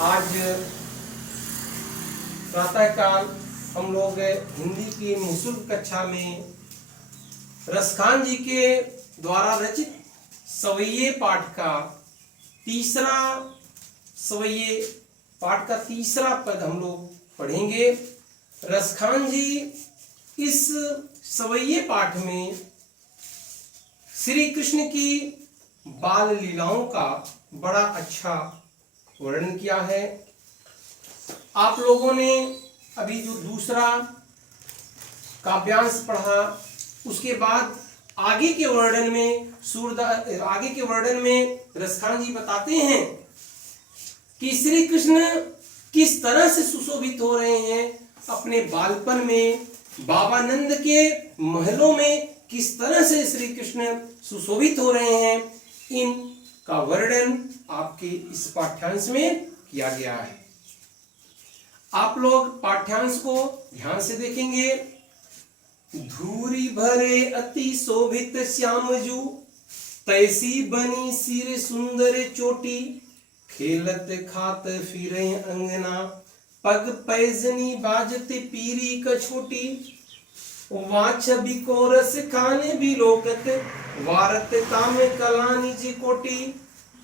आज प्रातःकाल हम लोग हिंदी की निःशुल्क कक्षा में रसखान जी के द्वारा रचित सवैये पाठ का तीसरा पद हम लोग पढ़ेंगे। रसखान जी इस सवैये पाठ में श्री कृष्ण की बाल लीलाओं का बड़ा अच्छा वर्णन किया है। आप लोगों ने अभी जो दूसरा काव्यांश पढ़ा, उसके बाद आगे के वर्णन में रसखान जी बताते हैं कि श्री कृष्ण किस तरह से सुशोभित हो रहे हैं अपने बालपन में। बाबा नंद के महलों में किस तरह से श्री कृष्ण सुशोभित हो रहे हैं, इनका वर्णन आपके इस पाठ्यांश में किया गया है। आप लोग पाठ्यांश को ध्यान से देखेंगे। धूरी भरे अति शोभित श्यामजू, तैसी बनी सिर सुंदर चोटी, खेलत खात फिरे अंगना, पग पैजनी बाजते पीरी कछोटी, वाछ बिकोरस खाने बिलोकत, वारत काम कलानी जी कोटी,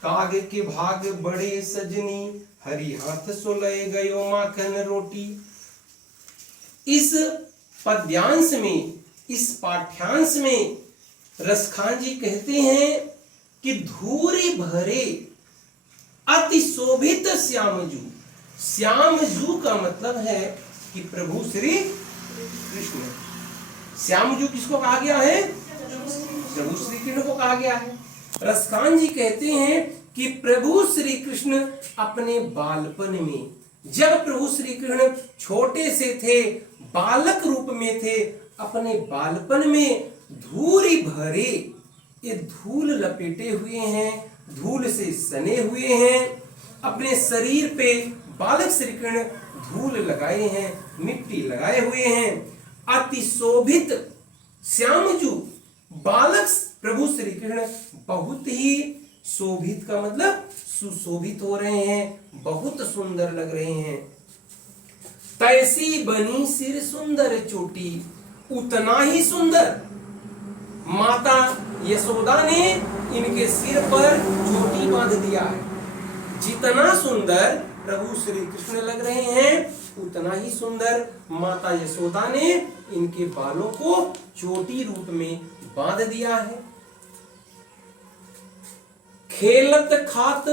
काग के भाग बड़े सजनी, हरि हाथ सोलय गयो माखन रोटी। इस पद्यांश में, इस पाठ्यांश में रसखान जी कहते हैं कि धूरी भरे अति शोभित श्यामजू। श्यामजू का मतलब है कि प्रभु श्री कृष्ण। श्यामजू किसको कहा गया है? प्रभु श्री कृष्ण को कहा गया है। रसखान जी कहते हैं कि प्रभु श्री कृष्ण अपने बालपन में, जब प्रभु श्री कृष्ण छोटे से थे, बालक रूप में थे, अपने बालपन में धूरी भरे, ये धूल लपेटे हुए हैं, धूल से सने हुए हैं, अपने शरीर पे बालक श्री कृष्ण धूल लगाए हैं, मिट्टी लगाए हुए हैं। अति शोभित श्यामजू, बालक प्रभु श्री कृष्ण बहुत ही शोभित का मतलब सुशोभित हो रहे हैं, बहुत सुंदर लग रहे हैं। तैसी बनी सिर सुंदर चोटी, उतना ही सुंदर माता यशोदा ने इनके सिर पर चोटी बांध दिया है। जितना सुंदर प्रभु श्री कृष्ण लग रहे हैं, उतना ही सुंदर माता यशोदा ने इनके बालों को चोटी रूप में बांध दिया है। खेलत खात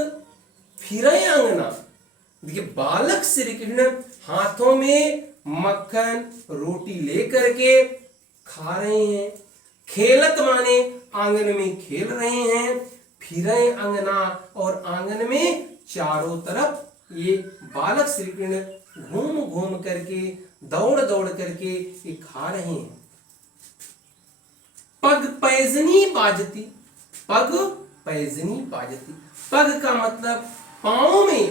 फिरे अंगना, देखिए बालक श्री कृष्ण हाथों में मक्खन रोटी लेकर के खा रहे हैं। खेलत माने आंगन में खेल रहे हैं। फिरे अंगना, और आंगन में चारों तरफ ये बालक श्री कृष्ण घूम घूम करके, दौड़ दौड़ करके ये खा रहे हैं। पग पैजनी बाजती, पग पैजनी बाजती, पग का मतलब पांव में,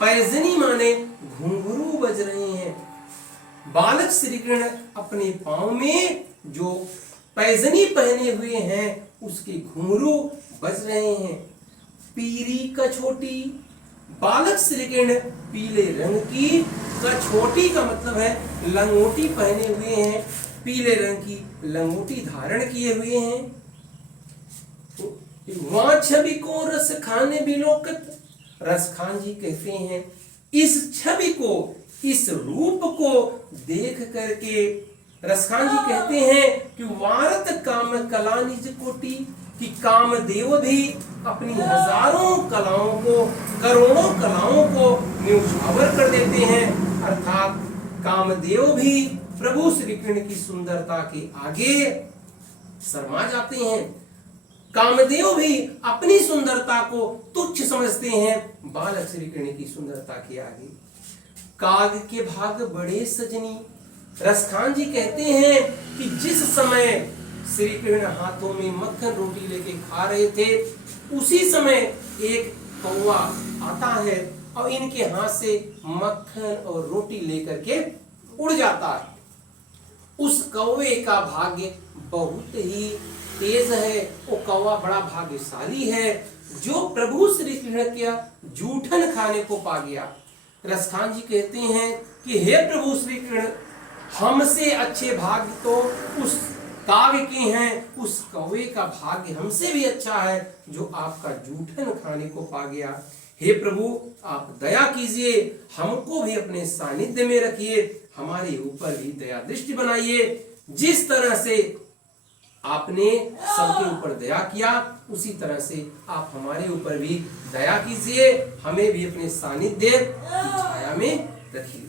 पैजनी माने घुंघरू बज रहे हैं। बालक श्री कृष्ण अपने पांव में जो पैजनी पहने हुए हैं, उसके घुंघरू बज रहे हैं। पीरी कछोटी, बालक श्री कृष्ण पीले रंग की कछोटी का मतलब है लंगोटी पहने हुए हैं, पीले रंग की लंगोटी धारण किए हुए हैं। वहां छवि को रस खाने बिलोकत, रसखान जी कहते हैं इस छवि को, इस रूप को देख करके रसखान जी कहते हैं कि वारत काम कला निज कोटि, कि कामदेव भी अपनी हजारों कलाओं को, करोड़ों कलाओं को न्यौछावर कर देते हैं। अर्थात कामदेव भी प्रभु श्री कृष्ण की सुंदरता के आगे शर्मा जाते हैं। कामदेव भी अपनी सुंदरता को तुच्छ समझते हैं बालक श्री कृष्ण की सुंदरता के आगे। काग के भाग बड़े सजनी, रसखान जी कहते हैं कि जिस समय श्री कृष्ण हाथों में मक्खन रोटी लेके खा रहे थे, उसी समय एक कौवा आता है और इनके हाथ से मक्खन और रोटी लेकर के उड़ जाता है। उस कौवे का भाग्य बहुत ही तेज है, वो कौवा बड़ा भाग्यशाली है जो प्रभु श्री कृष्ण के जूठन खाने को पा गया। रसखान जी कहते हैं कि हे प्रभु श्री कृष्ण, हमसे अच्छे भाग्य तो उस काव्य के हैं, उस कौवे का भाग्य हमसे भी अच्छा है जो आपका जूठन खाने को पा गया। हे प्रभु, आप दया कीजिए, हमको भी अपने सानिध्य में रखिए, हमारे ऊपर भी दया दृष्टि बनाइए। जिस तरह से आपने सबके ऊपर दया किया, उसी तरह से आप हमारे ऊपर भी दया कीजिए, हमें भी अपने सानिध्य की छाया में रखिए।